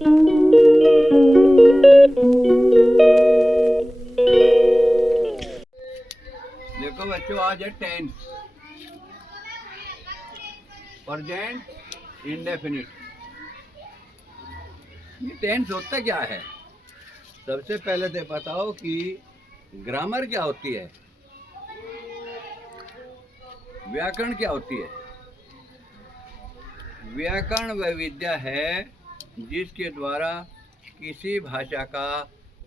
देखो बच्चों, आज है टेंस, प्रेजेंट इंडेफिनिट। ये टेंस होता क्या है? सबसे पहले तो बताओ कि ग्रामर क्या होती है, व्याकरण क्या होती है। व्याकरण वह विद्या है जिसके द्वारा किसी भाषा का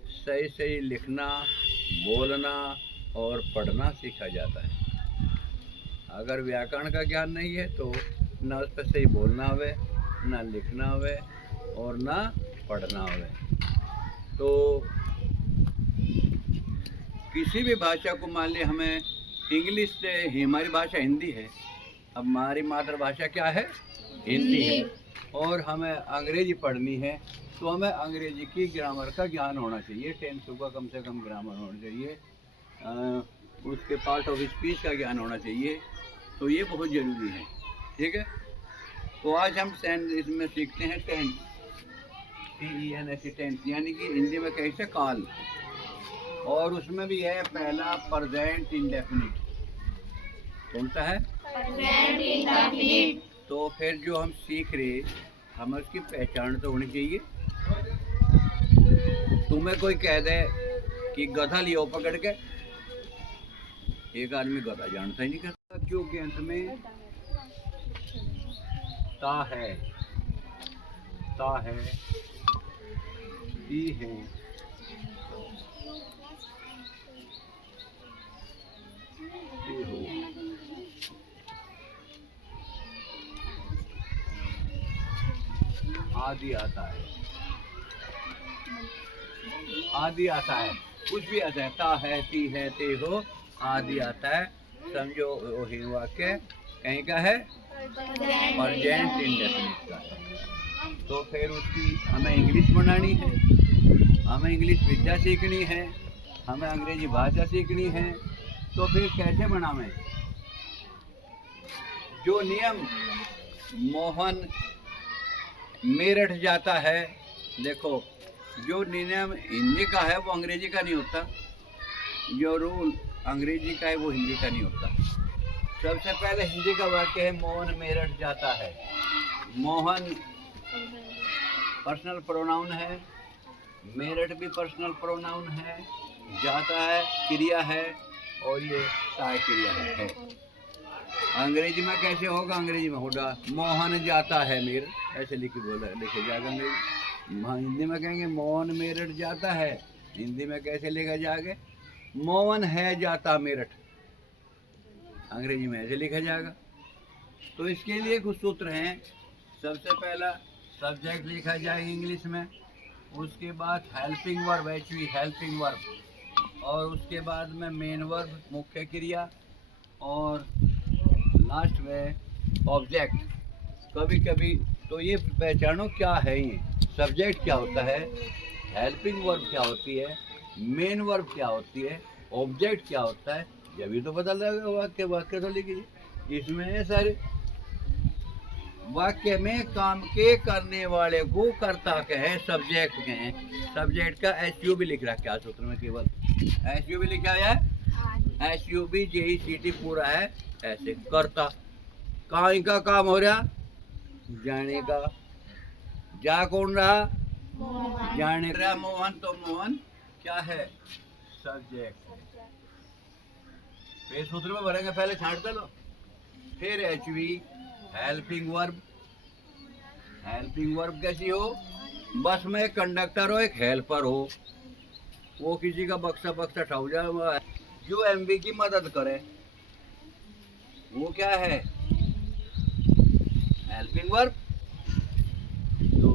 सही सही लिखना, बोलना और पढ़ना सीखा जाता है। अगर व्याकरण का ज्ञान नहीं है तो ना उस पर सही बोलना आवे, ना लिखना आवे और ना पढ़ना आवे। तो किसी भी भाषा को, मान लिया हमें इंग्लिश से, हमारी भाषा हिंदी है, अब हमारी मातृभाषा क्या है? हिंदी है, और हमें अंग्रेजी पढ़नी है, तो हमें अंग्रेजी की ग्रामर का ज्ञान होना चाहिए, टेंसों का कम से कम ग्रामर होना चाहिए, उसके पार्ट ऑफ स्पीच का ज्ञान होना चाहिए। तो ये बहुत ज़रूरी है, ठीक है। तो आज हम इसमें सीखते हैं टेंस, TENS, टेंस यानी कि हिंदी में कैसे काल, और उसमें भी है पहला प्रेजेंट इंडेफिनिट। कौन सा है? Present indefinite. तो फिर जो हम सीख रहे, हमें उसकी पहचान तो होनी चाहिए। तुम्हें कोई कह दे कि गधा लियो पकड़ के, एक आदमी गधा जानता ही नहीं करता। क्यों के अंत में ता है, ती है, हो, आदि आता है, आदि आता है, कुछ भी आता है, ता है, ती है, ते हो, आदि आता है। समझो वही वाक्य कहीं का है? प्रेजेंट इंडेफिनिट का है। तो फिर उसकी हमें इंग्लिश बनानी है, हमें इंग्लिश विद्या सीखनी है, हमें अंग्रेजी भाषा सीखनी है। तो फिर कैसे बनावें? जो नियम मोहन मेरठ जाता है, देखो, जो नियम हिंदी का है वो अंग्रेजी का नहीं होता, जो रूल अंग्रेजी का है वो हिंदी का नहीं होता। सबसे पहले हिंदी का वाक्य है मोहन मेरठ जाता है। मोहन पर्सनल प्रोनाउन है, मेरठ भी पर्सनल प्रोनाउन है, जाता है क्रिया है, और ये सहायक क्रिया है। अंग्रेजी में कैसे होगा? अंग्रेजी में होगा मोहन जाता है मेरठ, ऐसे लिखे जाएगा अंग्रेजी। हिंदी में कहेंगे मोहन मेरठ जाता है, हिंदी में कैसे लिखा जाएगा? मोहन है जाता मेरठ, अंग्रेजी में ऐसे लिखा जाएगा। तो इसके लिए कुछ सूत्र हैं। सबसे पहला सब्जेक्ट लिखा जाएगा इंग्लिश में, उसके बाद helping verb, HV helping verb, और उसके बाद में मेन वर्ब मुख्य क्रिया, और लास्ट में ऑब्जेक्ट। कभी कभी तो ये पहचानो क्या है, ये सब्जेक्ट क्या होता है, हेल्पिंग वर्ब क्या होती है, मेन वर्ब क्या होती है, ऑब्जेक्ट क्या होता है, ये भी तो पता लगेगा। वाक्य तो लिखिए, इसमें है सारे। वाक्य में काम के करने वाले को कर्ता कहे, सब्जेक्ट कहे। सब्जेक्ट का SUB लिख रहा है, क्या सूत्र में केवल SUB लिखा है, SUB JECT पूरा है ऐसे। कर्ता कहाँ का काम हो रहा? जाने का। जा कौन रहा? जाने रहा मोहन, तो मोहन क्या है? सब्जेक्ट। फिर सूत्र में भरेंगे, पहले छांट लो, फिर HV helping verb. Helping verb कैसी हो? बस में एक कंडक्टर हो, एक हेल्पर हो, वो किसी का बक्सा ठाउ जाए, जो MV की मदद करे, वो क्या है? Helping verb. तो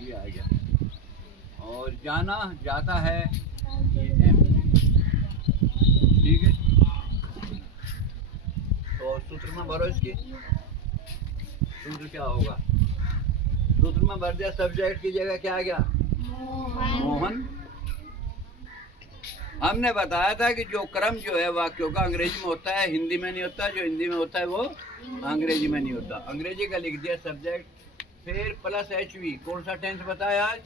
ये आ गया। और जाना, जाता है, ये MV, ठीक है। तो सूत्र में भरो, इसकी सूत्र क्या होगा? सूत्र में भर दिया, सब्जेक्ट की जगह क्या आ गया? मोहन। हमने बताया था कि जो क्रम जो है वाक्यों का अंग्रेजी में होता है, हिंदी में नहीं होता। जो हिंदी में होता है वो अंग्रेजी में नहीं होता। अंग्रेजी का लिख दिया सब्जेक्ट, फिर प्लस एच वी, कौन सा टेंस बताया आज?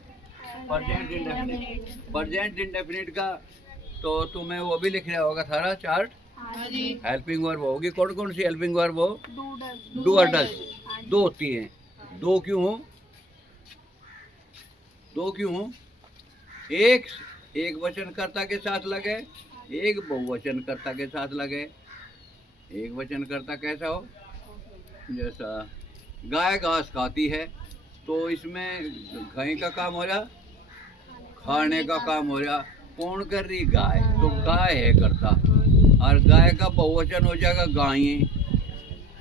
Present indefinite. प्रेजेंट इंडेफिनिट का तो तुम्हें वो भी लिख रहा होगा सारा चार्ट। हेल्पिंग वर्ब होगी, कौन कौन सी हेल्पिंग वर्ब हो? डू और डज। दो होती हैं। दो क्यों हो? दो क्यों हो? एक वचनकर्ता के साथ लगे, एक बहुवचनकर्ता के साथ लगे। एक वचनकर्ता कैसा हो? जैसा गाय घास खाती है, तो इसमें गाय का काम हो रहा, खाने का काम हो रहा। कौन कर रही? गाय। तो गाय है करता, और गाय का बहुवचन हो जाएगा गायें,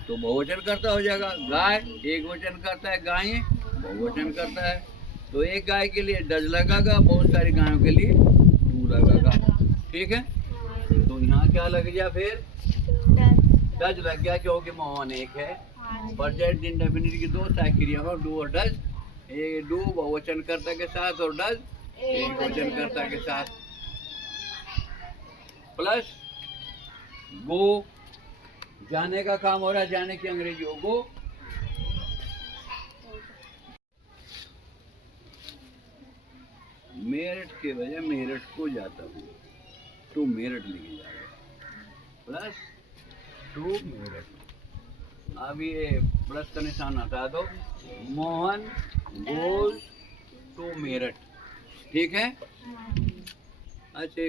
तो बहुवचन करता हो जाएगा। गाय एक वचन करता है, गायें बहुवचन करता है। तो एक गाय के लिए डज लगागा, बहुत सारी गायों के लिए टू लगागा। ठीक है, तो यहाँ क्या लग गया? फिर डज लग गया, क्योंकि मोहन एक है। प्रेजेंट इंडेफिनिट की दो क्रिया हो, डू और डज। डू बहुवचन कर्ता के साथ और डज एक वचन कर्ता के साथ। प्लस गो, जाने का काम हो रहा है, जाने की अंग्रेजी हो गो। मेरठ के बजाय मेरठ को जाता हूँ, तो मेरठ लिखे जाएगा। Plus to Meerut. अब ये प्लस का निशान हटा दो। Mohan goes to Meerut. ठीक है। अच्छा,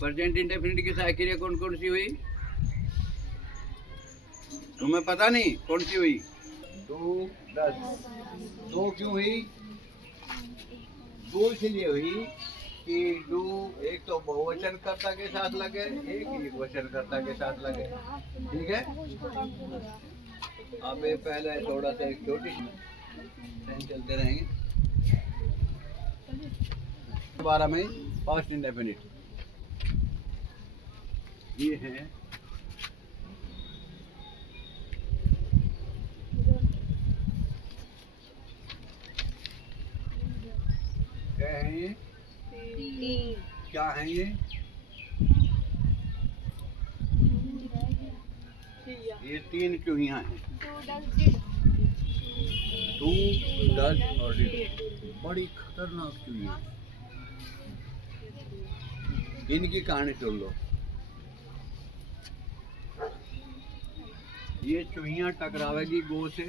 प्रेजेंट इंडेफिनिट की साइकिल कौन कौन सी हुई? तुम्हें पता नहीं कौन सी हुई? दो दस। दो क्यों हुई? दो इसलिए हुई कि डू एक तो बहुवचन कर्ता के साथ लगे, एक वचन कर्ता के साथ लगे। ठीक है। अब पहले थोड़ा सा एक छोटी चलते रहेंगे। 12 में पास्ट इंडेफिनिट ये है। क्या है ये? क्या है ये? ये तीन चूहियां हैं, टू डज और डिड। बड़ी खतरनाक चूहियां। इनकी कहानी सुन लो। ये चूहियां टकरावेगी गो से,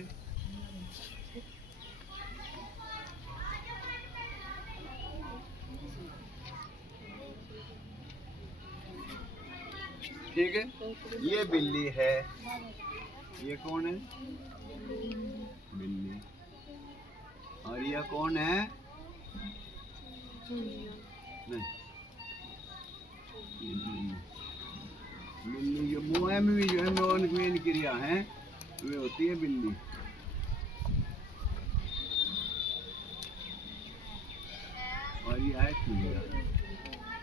ठीक है। ये बिल्ली है, ये कौन है? बिल्ली। और ये कौन है? नहीं, बिल्ली जो मुँह में भी जो है मौन मेन क्रिया है, वे होती है बिल्ली। और यह है चूहिया।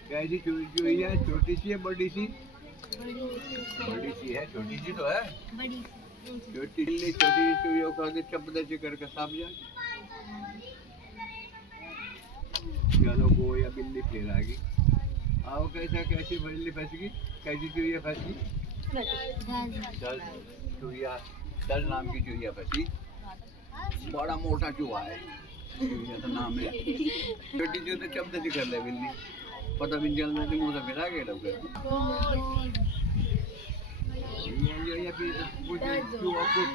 कैसी चूहिया है? छोटी सी है, बड़ी सी? बड़ी सी है, छोटी सी तो है। छोटी बिल्ली छोटी चूहियों को आगे चपदे से करके साफ जाए। चलो गो या बिल्ली फिर आ गई। आओ, कैसी बिल्ली फंस गई? कैसी चूहिया फंस गई? चूहिया, दल नाम की चूहिया फंसी। बड़ा मोटा चूहा है, चूहिया तो नाम है। छोटी चूही तो चपदे से कर ले बिल्ली, पता भी चल रहा मुँह से फिरा गया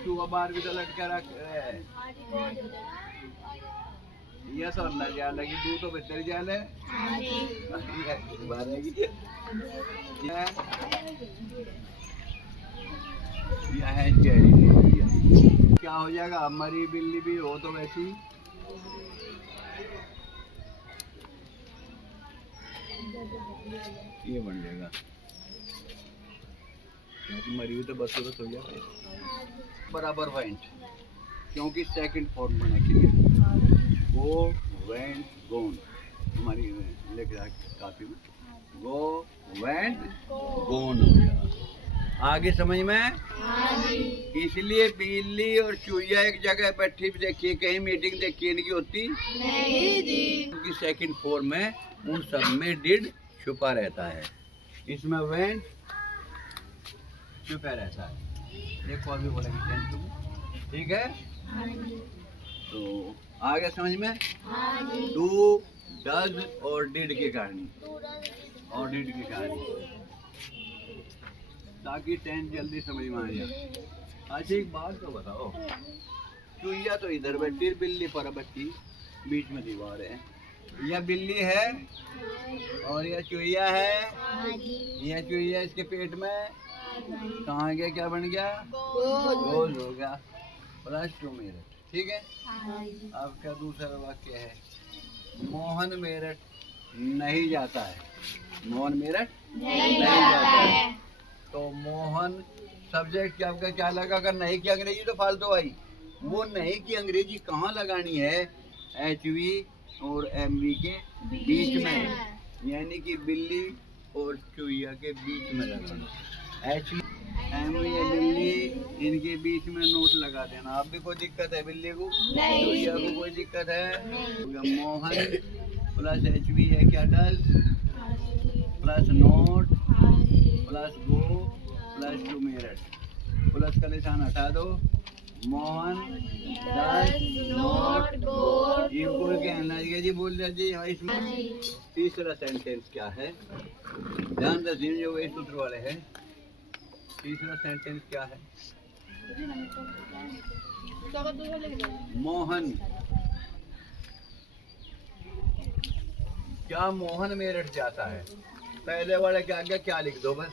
चूहा बाहर भी तो लटका रख ये सो अंदर जा लगी, तू तो भीतर जा ले। यह है चेरी। क्या हो जाएगा? हमारी बिल्ली भी हो तो वैसी। ये बन जाएगा, क्योंकि मरी हुई तो बस हो जाए बराबर वेंट, क्योंकि सेकंड फॉर्म बना के लिए गो वेंट गोन। हमारी लिख रहा काफी में गो वेंट गोन हो गया। आगे समझ में? इसलिए बिल्ली और चूहिया एक जगह बैठी देखिए, कहीं मीटिंग देखिए इनकी होती नहीं जी। उनकी सेकंड फॉर्म में उन सब में डिड छुपा रहता है, इसमें वेंट छुपा रहता है। देखो अभी बोलेंगे, ठीक है। तो आ गया समझ में? डू, डज और डिड की कहानी, और डिड की कहानी, ताकि टेंस जल्दी समझ में आ जाए। अच्छा एक बात तो बताओ, चुईया तो इधर बैठी, बिल्ली पर बैठी, बीच में दीवार है, यह बिल्ली है और यह चुईया है। यह चुईया इसके पेट में कहाँ गया, क्या बन गया? गोल हो गया। प्लस 2 मेरठ, ठीक है। आपका दूसरा वाक्य है, मोहन मेरठ नहीं जाता है। मोहन मेरठ नहीं जाता है। तो मोहन सब्जेक्ट क्या आपका क्या लगा? अगर नहीं की अंग्रेजी तो फालतू आई। वो नहीं की अंग्रेजी कहाँ लगानी है? HV और MV के बीच में, यानी कि बिल्ली और चुईया के बीच में लगाना। HV MV बिल्ली इनके बीच में नोट लगा देना। आप भी कोई दिक्कत है बिल्ली को? चुईया को कोई दिक्कत है? मोहन प्लस HV है क्या? Does plus note plus go plus 2 Meerut, plus का निशान हटा दो। मोहन डज नॉट गो, ये बोल के आना जी, बोल दीजिए। इसमें तीसरा सेंटेंस क्या है? ध्यान दीजिए, जो वही सूत्र वाले हैं। तीसरा सेंटेंस क्या है? मोहन, क्या मोहन मेरठ जाता है? पहले वाले क्या आगे क्या लिख दो बस।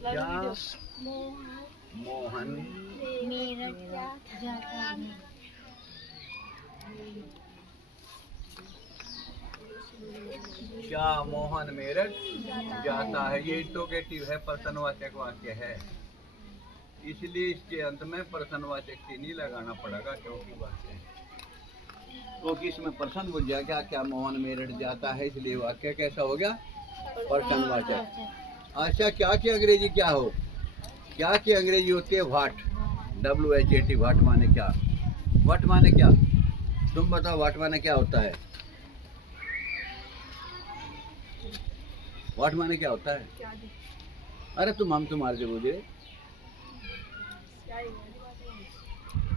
क्या मोहन मेरठ जाता है? क्या मोहन मेरठ जाता है? ये इंट्रोगेटिव है, प्रश्नवाचक वाक्य है, इसलिए इसके अंत में प्रश्नवाचक से नहीं लगाना पड़ेगा, क्योंकि वाक्य है। क्योंकि इसमें प्रश्न बुझ जाएगा, क्या मोहन मेरठ जाता है, इसलिए वाक्य कैसा हो गया? प्रश्नवाचक। अच्छा क्या की अंग्रेजी क्या हो? क्या की अंग्रेजी होती है? व्हाट, WHAT, व्हाट माने क्या? व्हाट माने क्या? तुम बताओ व्हाट माने क्या होता है? व्हाट माने क्या होता है? अरे हम तुम्हारे से पूछे,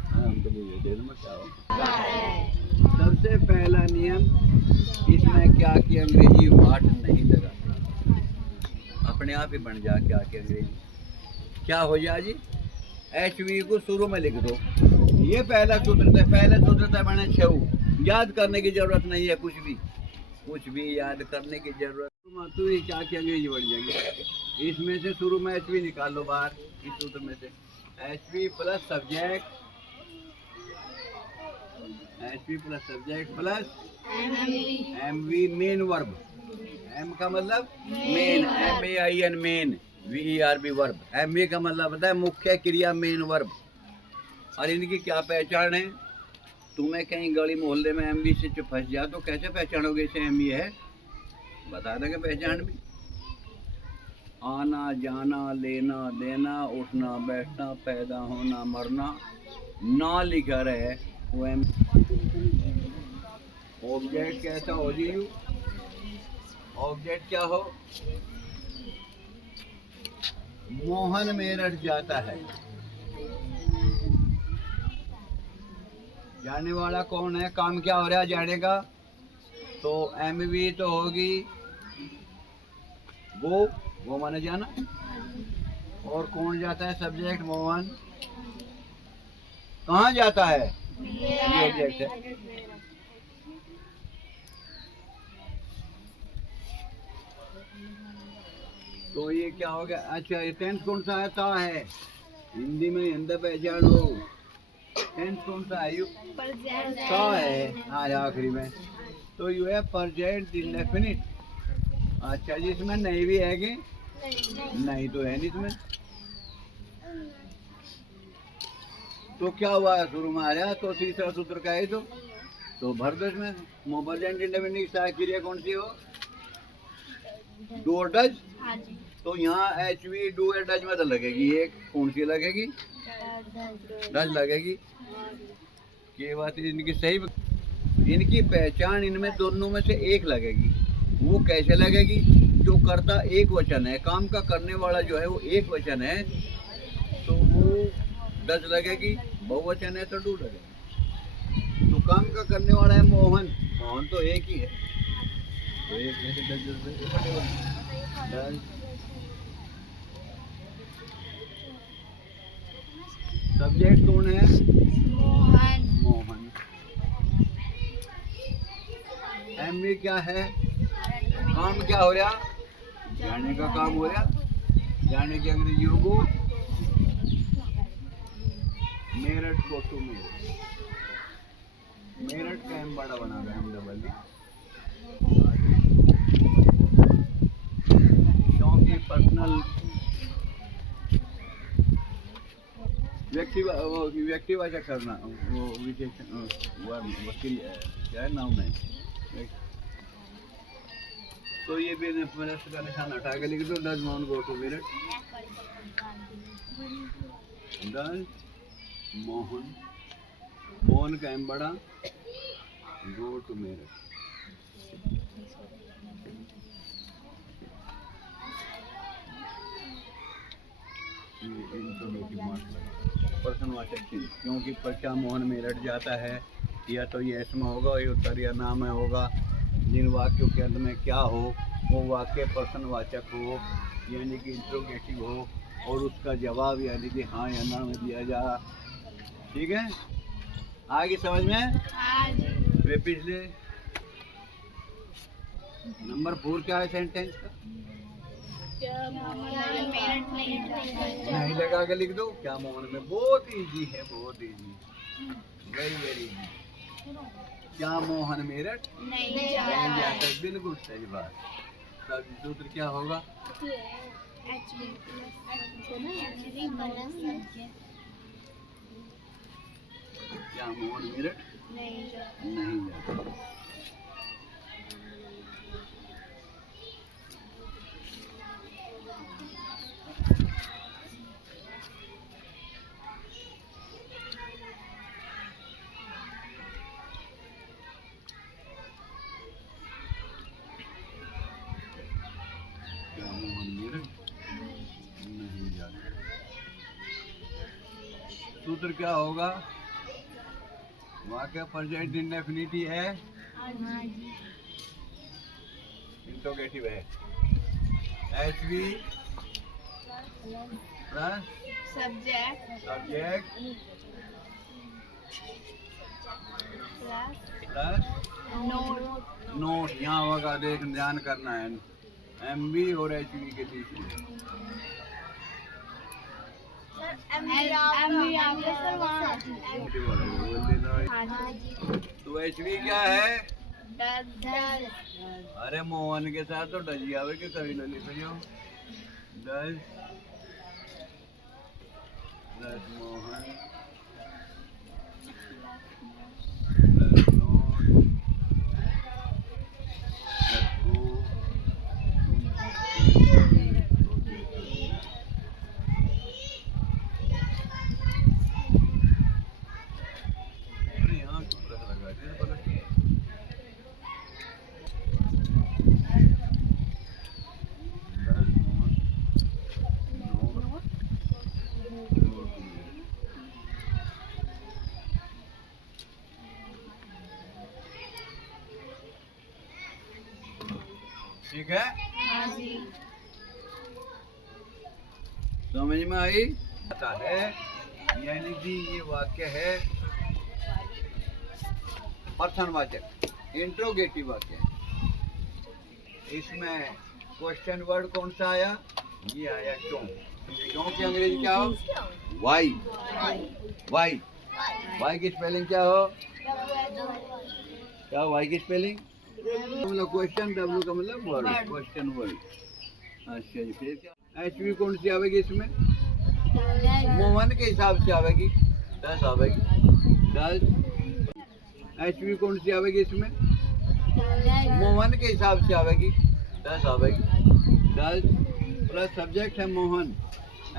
हम तो पूछे थे तुम क्या हो। सबसे पहला नियम, इसमें क्या की अंग्रेजी व्हाट नहीं लगा, अपने आप ही बन जा क्या की अंग्रेजी। क्या हो जाए जी? HV को शुरू में लिख दो, ये पहला सूत्र था। पहले सूत्र था बने छऊ, याद करने की जरूरत नहीं है, कुछ भी याद करने की जरूरत। तुम ही क्या की अंग्रेजी बढ़ जाएगी। इसमें से शुरू में HV निकाल लो बाहर, इस सूत्र में से। HV plus subject, HV plus subject plus MV main verb. M का मतलब main, MAIN main, VERB verb. MV का मतलब होता है मुख्य क्रिया, मेन वर्ब। और इनकी क्या पहचान है? तुम्हें कहीं गली मोहल्ले में MV से फंस जा तो कैसे पहचानोगे इसे MV है? बता देंगे पहचान भी। आना जाना, लेना देना, उठना बैठना, पैदा होना मरना, ना लिखा रहे वो ऑब्जेक्ट कैसा हो जी? ऑब्जेक्ट क्या हो? मोहन मेरठ जाता है, जाने वाला कौन है? काम क्या हो रहा है जाने का? तो MV तो होगी वो माने जाना। और कौन जाता है? सब्जेक्ट मोहन। कहाँ जाता है? ये ऑब्जेक्ट है। तो ये क्या हो गया? अच्छा ये टेंस कौन सा आता है? हिंदी में अंदर पहचान हो, टेंस कौन सा है? सा है आज आखिरी में, तो यू है प्रेजेंट इंडेफिनिट। अच्छा जी, इसमें नहीं भी है कि नहीं तो है नहीं इसमें। तो क्या हुआ? शुरू में आ रहा तो तीसरा सूत्र का है, तो भर दो इसमें। प्रेजेंट इंडेफिनिट की क्रिया कौन सी हो? डू और डज। तो यहाँ HV डू और डज में तो लगेगी एक, कौन सी लगेगी? डज लगेगी। ये बात इनकी सही, इनकी पहचान इनमें दोनों में से एक लगेगी। वो कैसे लगेगी? जो करता एक वचन है, काम का करने वाला जो है वो एक वचन है, तो वो डज लगेगी। बहुवचन है तो डू लगेगी। काम का करने वाला है मोहन। मोहन तो एक ही है, तो एक है तो 10 सब्जेक्ट कौन है? मोहन। एमवी क्या है? काम क्या हो रहा? जाने का काम हो रहा। जाने की अंग्रेजियों को मेरठ को टू मेरठ। मेरठ का एम बड़ा बना रहा है, हम डबल क्योंकि पर्सनल व्यक्तिवाचक करना, वो विशेषण वकील क्या है नाम है, तो ये भी प्लस का निशान हटा के लिख दो। 10 मोहन गो टू मेरठ। 10 मोहन, मोहन का एम बड़ा, गो टू मेरठ। प्रश्नवाचक चिन्ह, क्योंकि क्या मोहन मेरठ जाता है, या तो ये इसमें होगा, या उत्तर या नाम में होगा। जिन वाक्यों के अंत में क्या हो वो वाक्य प्रश्नवाचक हो, यानी कि इंट्रोगेटिव हो, और उसका जवाब यानी कि हाँ या ना में दिया जा। ठीक है, आगे समझ में? वे पिछले नंबर 4 क्या है सेंटेंस का? नहीं लगा के लिख दो। क्या मोहन में, बहुत इजी है, बहुत इजी, वेरी वेरी इजी। क्या मोहन मेरठ नहीं जाता? बिल्कुल सही बात। तब सूत्र क्या होगा? क्या मोहन मेरठ नहीं जाता? सूत्र क्या होगा? वाक्य प्रेजेंट इंडेफिनिटी है, इंट्रोगेटिव है। HV plus subject plus note. यहाँ होगा, देख ध्यान करना है, एमवी और एचवी के बीच में। तो एचवी क्या है? अरे मोहन के साथ तो डजी आवे के कभी न लिख जो। 10 मोहन ठीक है? समझ में आई? आता है, यानी कि ये वाक्य है प्रश्नवाचक, इंट्रोगेटिव वाक्य। इसमें क्वेश्चन वर्ड कौन सा आया? ये आया क्यों। क्यों की अंग्रेजी क्या हो? वाई। वाई, वाई की स्पेलिंग क्या हो? क्या वाई की स्पेलिंग? मतलब क्वेश्चन, डब्ल्यू का मतलब वर्ड, क्वेश्चन वर्ड। अच्छा जी, फिर क्या? एचवी कौन सी आवेगी इसमें? मोहन के हिसाब से आवेगी, 10 आवेगी। 10 एचवी कौन सी आवेगी इसमें? मोहन के हिसाब से आवेगी, 10 आवेगी। 10 प्लस सब्जेक्ट है मोहन।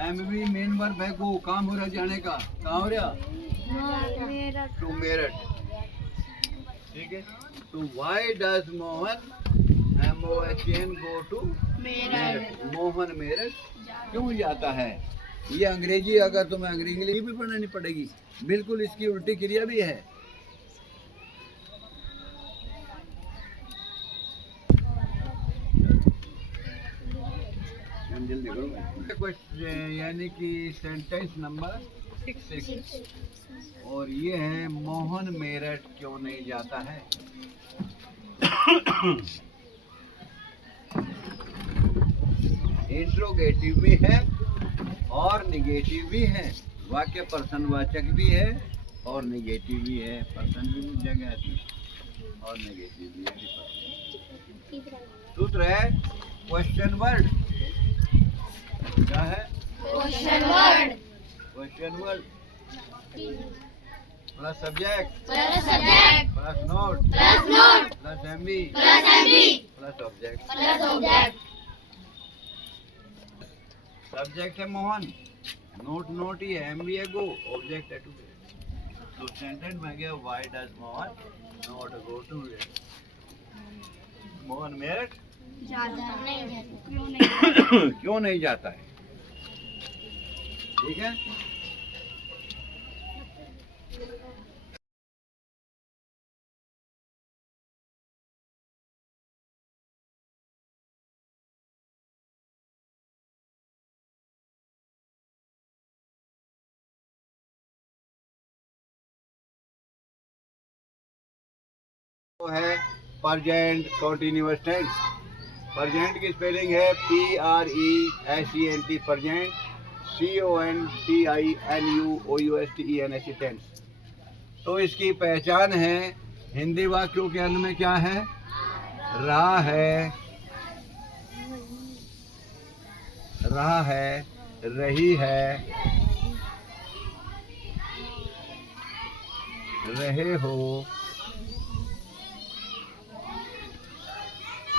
एमवी मेन वर्ब है गो, काम हो रहा जाने का। कहाँ हो रहा? टू मेरठ। ठीक है, तो why does Mohan MOHN go to Meerut? Mohan Meerut क्यों जाता है? ये अंग्रेजी, अगर तुम्हें अंग्रेजी भी पढ़नी पड़ेगी, बिल्कुल इसकी उल्टी क्रिया भी है। यानी कि सेंटेंस नंबर 6 और ये है मोहन मेरठ क्यों नहीं जाता है। इंट्रोगेटिव भी है और निगेटिव भी है, वाक्य पर्सनवाचक भी है और निगेटिव भी है, पर्सन भी मिल जाएगा और निगेटिव भी है। सूत्र है क्वेश्चन वर्ड। क्या है? Question word. Question word plus subject plus note plus MB plus object. Subject है मोहन, नोट ही है, एमबी है गो, ऑब्जेक्ट है टू। तो सेंटेंस में गया why does Mohan not go to. Mohan Meerut क्यों नहीं जाता है। ठीक है। तो है प्रेजेंट कंटीन्यूअस टेंस। प्रेजेंट की स्पेलिंग है PRESENT प्रेजेंट, CONTINUOUSTENS टेंस। तो इसकी पहचान है हिंदी वाक्यों के अंत में क्या है? रहा है, रही है, रहे हो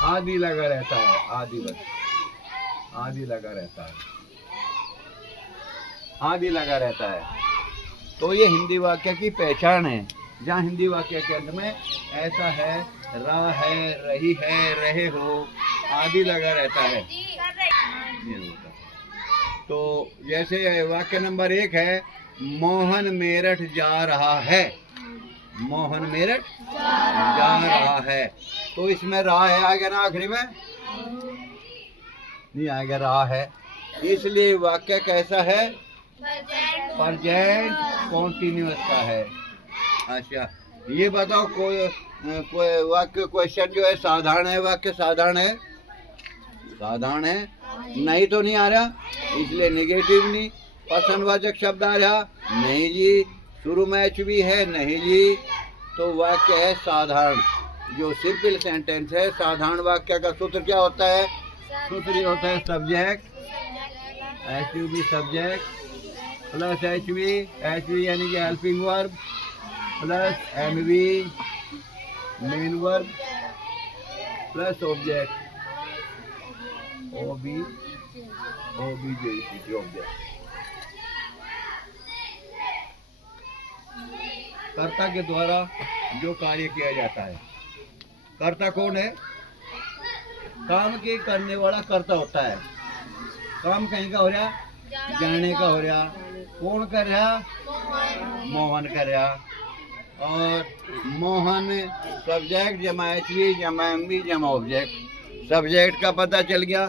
आदि लगा रहता है। आदि बस आदि लगा रहता है, आदि लगा रहता है। तो ये हिंदी वाक्य की पहचान है, जहाँ हिंदी वाक्य के अंत में ऐसा है, रहा है, रही है, रहे हो आदि लगा रहता है। तो जैसे वाक्य नंबर 1 है मोहन मेरठ जा रहा है। मोहन मेरठ जा रहा है, तो इसमें रहा है आएगा ना, आखिरी में नहीं आएगा, रहा है। इसलिए वाक्य कैसा है? प्रेजेंट कॉन्टिन्यूअस का है। अच्छा ये बताओ, कोई वाक्य क्वेश्चन जो है साधारण है, वाक्य साधारण है? साधारण है नहीं तो नहीं आ रहा, इसलिए नेगेटिव नहीं। पर्सनवाचक शब्द आ रहा नहीं जी, शुरू में एच भी है नहीं जी, तो वाक्य है साधारण। जो सिंपल सेंटेंस है, साधारण वाक्य का सूत्र क्या होता है? सूत्र ये होता है subject HV subject plus HV यानी कि helping verb plus MV main verb plus object OBJ object. कर्ता के द्वारा जो कार्य किया जाता है। कर्ता कौन है? काम के करने वाला कर्ता होता है। काम कहीं का हो रहा? जाने का हो रहा। कौन कर रहा? मोहन कर रहा। और मोहन सब्जेक्ट जमा एचवी जमा एमवी जमा ऑब्जेक्ट। सब्जेक्ट का पता चल गया।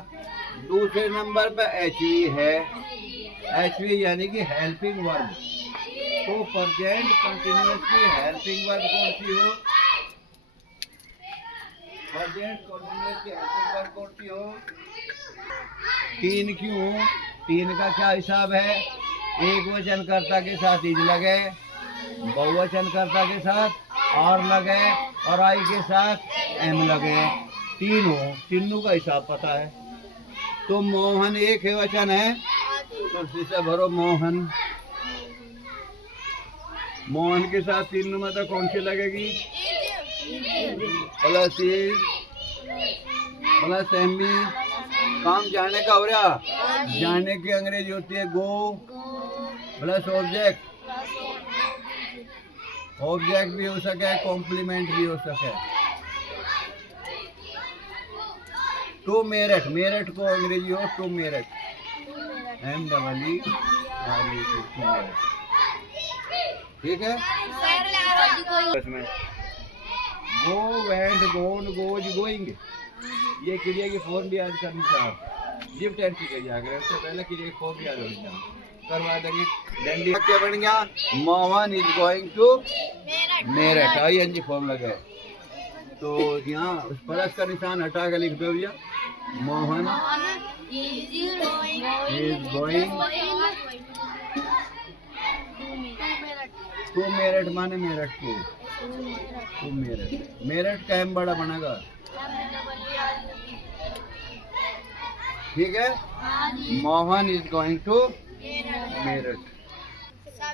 दूसरे नंबर पर एचवी है, एचवी यानी कि हेल्पिंग वर्ब। तो प्रेजेंट कंटिन्यूअस की हेल्पिंग वर्ब कौन सी हो? प्रेजेंट कंटिन्यूअस की हेल्पिंग वर्ब कौन सी हो? 3 क्यों? 3 का क्या हिसाब है? एक वचन कर्ता के साथ इज लगे, बहुवचन कर्ता के साथ और लगे और आई के साथ एम लगे। 3 हो, तीनों का हिसाब पता है। तो मोहन एक है वचन है, तो शीशा भरो मोहन। मोहन के साथ 3 मतलब कौन सी लगेगी? Plus plus MB. काम जाने का हो रहा, जाने की अंग्रेजी होती है गो प्लस ऑब्जेक्ट। ऑब्जेक्ट भी हो सके, कॉम्प्लीमेंट भी हो सके। टू मेरठ, मेरठ को अंग्रेजी हो टू मेरठ, MERET। ठीक है। इसमें गो, वेंट, गोन, गोज, गोइंग, ये क्रिया की फॉर्म भी याद करनी चाहिए। गिफ्ट एंट्री के जाकर उससे पहले कीजिए खूब याद हो जाए करवा देंगे डंडी क्या बन गया Mohan is going to Meerut ING form लगे तो यहाँ उस प्लस का निशान हटा के लिख दो भैया Mohan is going to Meerut माने मेरठ टू मेरठ मेरठ का एम बड़ा बनेगा ठीक है Mohan is going to Meerut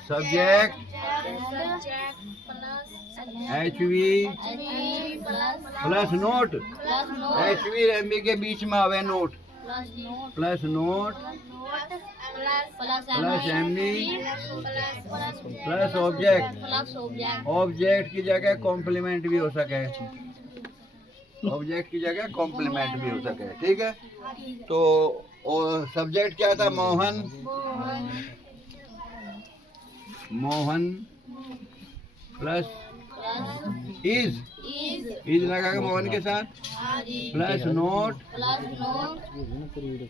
subject HV plus not HV MB के बीच में आवे not plus note plus MB plus object object की जगह कॉम्प्लीमेंट भी हो सके ऑब्जेक्ट की जगह कॉम्प्लीमेंट भी हो सके ठीक है तो सब्जेक्ट क्या था मोहन प्लस इज लगा के मोहन के साथ प्लस नोट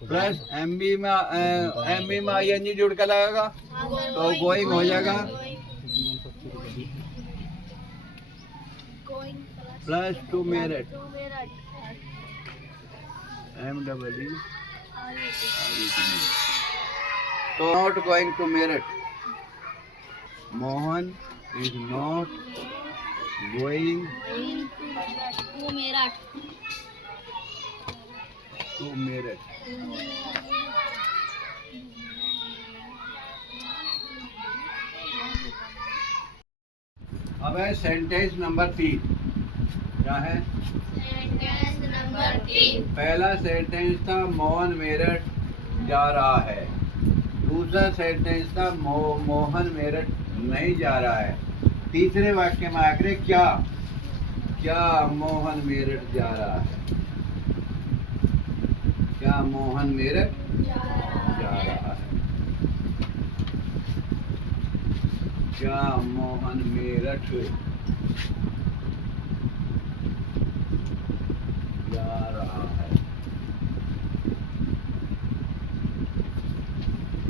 प्लस MB में ING जुड़ कर लगेगा तो गोइंग हो जाएगा प्लस टू मेरठ MEE तो not going to Meerut Mohan is not going to Meerut अब है सेंटेंस नंबर 3 क्या है सेंटेंस नंबर 3 पहला सेंटेंस था मोहन मेरठ जा रहा है दूसरा सेंटेंस था मोहन मेरठ नहीं जा रहा है तीसरे वाक्य में आकर क्या मोहन मेरठ जा रहा है क्या मोहन मेरठ जा रहा है क्या मोहन मेरठ जा रहा है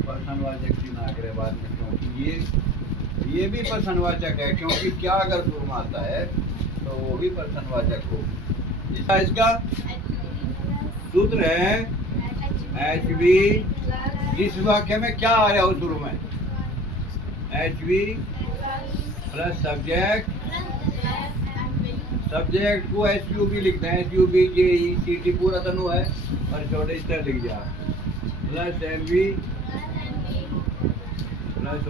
प्रश्नवाचक चिन्ह आगे बाद में क्योंकि ये भी प्रश्नवाचक है क्योंकि क्या अगर शुरू में आता है तो वो भी प्रश्नवाचक हो इसका सूत्र है HV इस वाक्य में क्या आ रहा हो शुरू में HV प्लस सब्जेक्ट को SUB लिखते हैं SUB JECT पूरा तनु है और छोटे स्तर लिख जा प्लस MV प्लस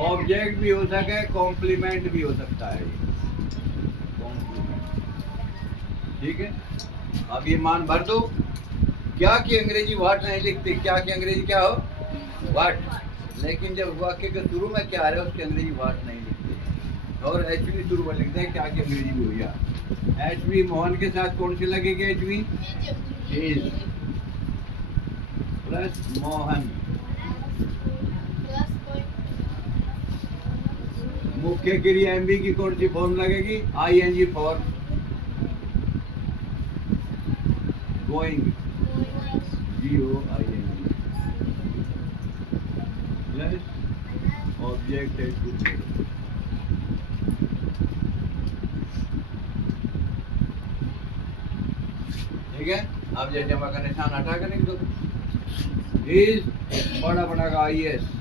ऑब्जेक्ट भी हो सके कॉम्प्लीमेंट भी हो सकता है ठीक है अब ये मान भर दो क्या की अंग्रेजी वाट नहीं लिखते क्या की अंग्रेजी क्या हो वाट लेकिन जब वाक्य के शुरू में क्या आ रहा है उसकी अंग्रेजी वाट नहीं लिखते और HV शुरू में लिखते हैं क्या की अंग्रेजी भी हो गया HV मोहन के साथ कौन सी लगेगी HV इज प्लस मोहन मुख्य क्रिया MB की कौन सी फॉर्म लगेगी ING form going GOING plus object है टू ठीक है अब जैसे जमा का निशान हटा कर लिख दो इज बड़ा का IS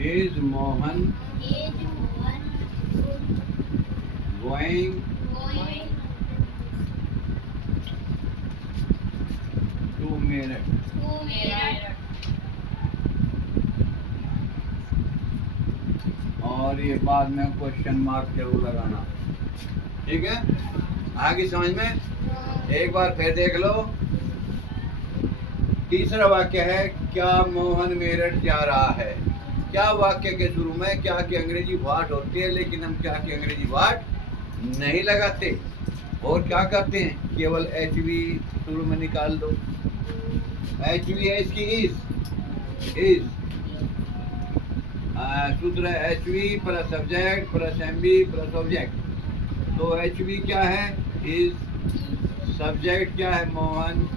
is Mohan going to Meerut और ये बाद में क्वेश्चन मार्क जरूर लगाना ठीक है आगे समझ में एक बार फिर देख लो तीसरा वाक्य है क्या मोहन मेरठ जा रहा है क्या वाक्य के शुरू में क्या की अंग्रेजी वाट होती है लेकिन हम क्या की अंग्रेजी वाट नहीं लगाते और क्या करते हैं केवल HV शुरू में निकाल दो HV है इसकी इज सूत्र है HV plus subject plus MB plus object तो HV क्या है इज सब्जेक्ट क्या है मोहन,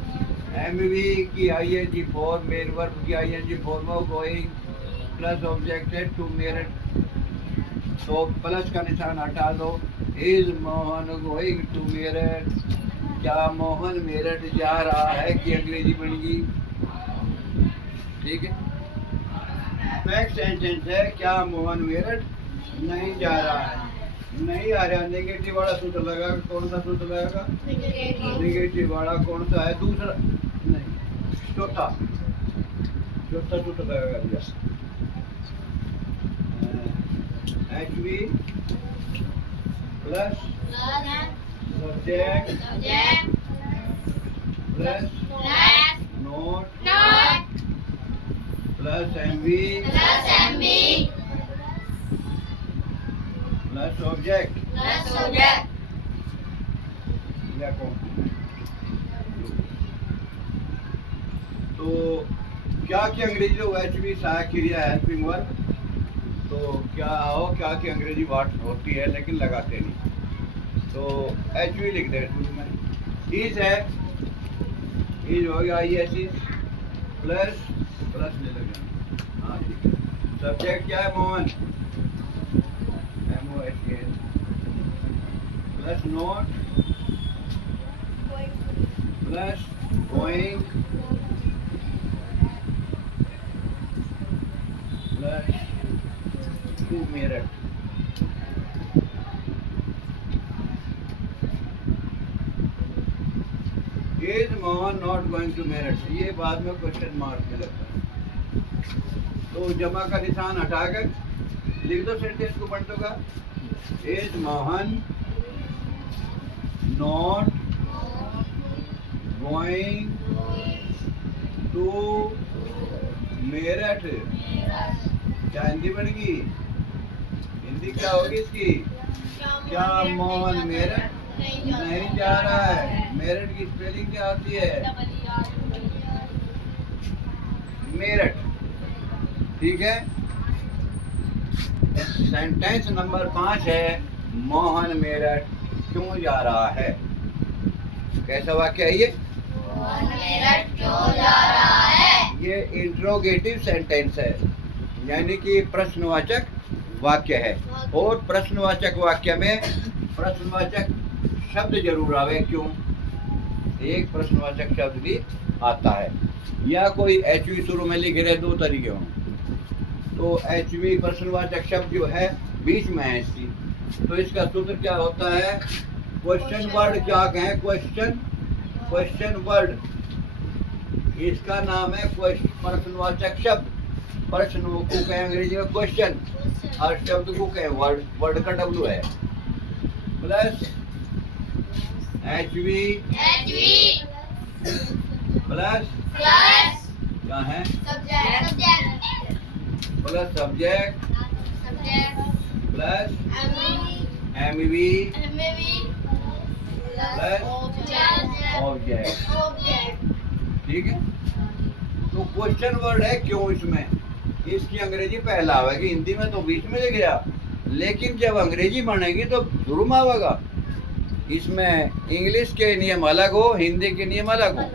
एमवी की आईएनजी फॉर्म, मेन वर्ब की ING form of going, plus object है टू मेरठ, तो प्लस का निशान हटा दो। Is Mohan going to Meerut, क्या मोहन मेरठ जा रहा है की अंग्रेजी बनेगी। ठीक है। नेक्स्ट सेंटेंस है क्या मोहन मेरठ नहीं जा रहा है। नहीं आ रहा, नेगेटिव वाला सूत्र लगा, कौन सा सूत्र लगेगा, नेगेटिव वाला कौन सा है, दूसरा नहीं, चौथा सूत्र लगेगा। HV plus subject plus note plus MV plus object या कौन। तो क्या की अंग्रेजी जो एचवी सहायक क्रिया है, हेल्पिंग वर्ब, तो क्या की अंग्रेजी वर्ड होती है लेकिन लगाते नहीं, तो एचवी लिख दे शुरू में। इज है, इज हो गया आई एस प्लस ले लगा। हाँ ठीक है। सब्जेक्ट क्या है Mohan, MOHN plus note plus going plus to Meerut. Is Mohan not going to Meerut, ये बाद में क्वेश्चन मार्क में लगता है, तो जमा का निशान हटाकर लिख दो सेंटेंस को पलटो का। Is Mohan not going to Meerut, क्या हिंदी बनेगी, हिंदी क्या होगी इसकी, क्या मोहन मेरठ नहीं जा रहा है। मेरठ की स्पेलिंग क्या होती है, मेरठ। ठीक है। सेंटेंस नंबर 5 है मोहन मेरठ क्यों जा रहा है। कैसा वाक्य है ये, मेरठ क्यों जा रहा है। ये इंट्रोगेटिव सेंटेंस है, यानी कि प्रश्नवाचक वाक्य है, और प्रश्नवाचक वाक्य में प्रश्नवाचक शब्द जरूर आवे। क्यों, एक प्रश्नवाचक शब्द भी आता है, या कोई एचवी शुरू में लिख रहे, दो तरीके हों, तो एचवी प्रश्नवाचक शब्द जो है बीच में है इसकी, तो इसका सूत्र क्या होता है, क्वेश्चन वर्ड। क्या कहें, क्वेश्चन वर्ड, इसका नाम है प्रश्नवाचक शब्द। प्रश्न को कहें अंग्रेजी में क्वेश्चन, और शब्द को कहें वर्ड, वर्ड का W है, प्लस एचवी प्लस क्या है, plus subject plus MV plus object. ठीक है। तो क्वेश्चन वर्ड है क्यों, इसमें इसकी अंग्रेजी पहला आवेगी, हिंदी में तो बीच में लिख गया, लेकिन जब अंग्रेजी बनेगी तो शुरू में आवेगा। इसमें इंग्लिश के नियम अलग हो, हिंदी के नियम अलग हो।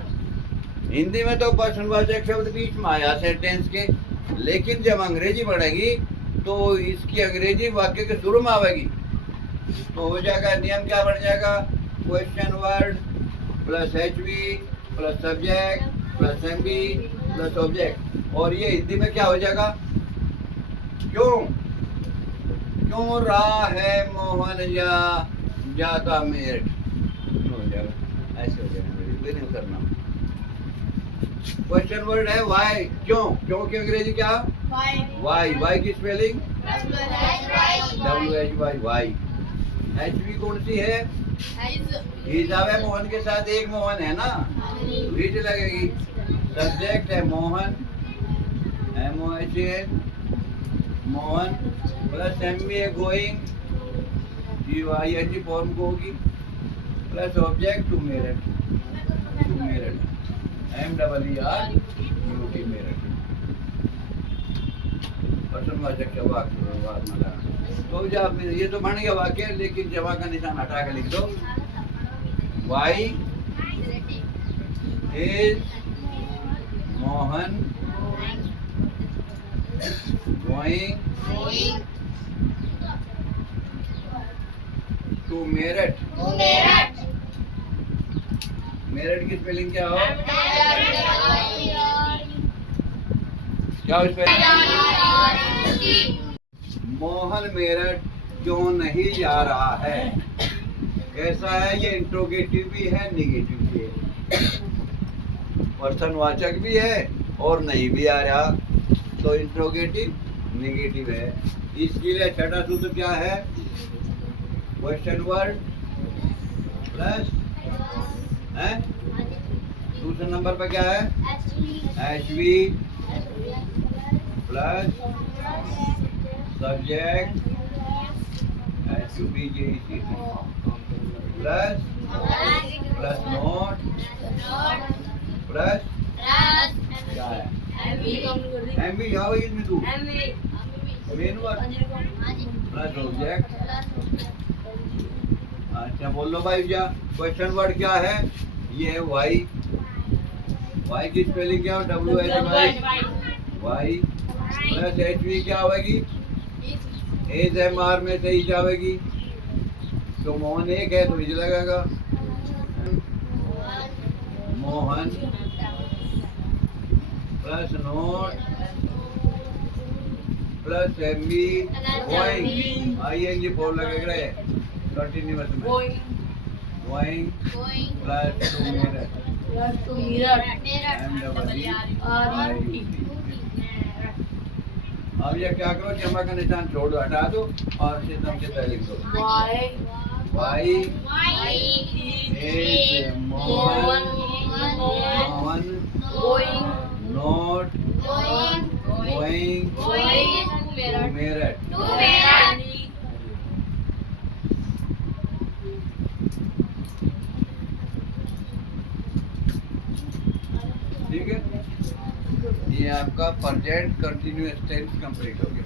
हिंदी में तो प्रश्नवाचक शब्द बीच में आया सेंटेंस के, लेकिन जब अंग्रेजी बनेगी तो इसकी अंग्रेजी वाक्य के शुरू में आवेगी, तो हो जाएगा, नियम क्या बन जाएगा, question word plus HV plus subject plus MV plus object. और ये हिंदी में क्या हो जाएगा, क्यों रहा है मोहन जाता मेरठ, हो जाएगा, ऐसे हो जाएगा, नहीं करना। क्वेश्चन वर्ड है वाई, क्यों की अंग्रेजी क्या, वाई की स्पेलिंग WHY, वाई। एचवी कौन सी है, हिजाब मोहन के साथ एक मोहन है ना, बीच लगेगी। सब्जेक्ट है Mohan, MOHN Mohan, plus MV going, GYNG form को होगी, plus object to Meerut, MEERUT Meerut. प्रश्नवाचक का वाक्य, तो जब ये तो बन गया वाक्य, लेकिन जमा का निशान हटा के लिख दो। Why is Mohan going Going to Meerut. to Meerut. Meerut की स्पेलिंग क्या हो? क्या M-E-R-U-T. स्पेलिंग? मोहन मेरठ क्यों नहीं जा रहा है? कैसा है ये? इंट्रोगेटिव भी है, निगेटिव भी है, प्रश्नवाचक भी है और नहीं भी आ रहा, तो इंट्रोगेटिव निगेटिव है। इसके लिए छठा सूत्र क्या है? क्वेश्चन वर्ड प्लस है। दूसरे नंबर पे क्या है? HV plus subject HBJC plus plus note plus क्या है? एमवी जाओ इसमें तू मेन वर्ड प्लस ऑब्जेक्ट। अच्छा बोल लो भाई भैया, क्वेश्चन वर्ड क्या है? ये है वाई। वाई की स्पेलिंग क्या हो? WHY वाई प्लस HV क्या होगी? एज एम आर में से ही जाएगी, तो मोहन एक है तो इज लगेगा। Mohan plus note plus MB going ING फोर लगेगा। कंटिन्यूअस में going plus to Meerut MWRUT। अब ये क्या करो, जमा का निशान छोड़ दो, हटा दो और सिद्धम से लिख दो। Why is Mohan not going to Meerut. ठीक है, ये आपका प्रेजेंट कंटिन्यूअस टेंस कंप्लीट हो गया।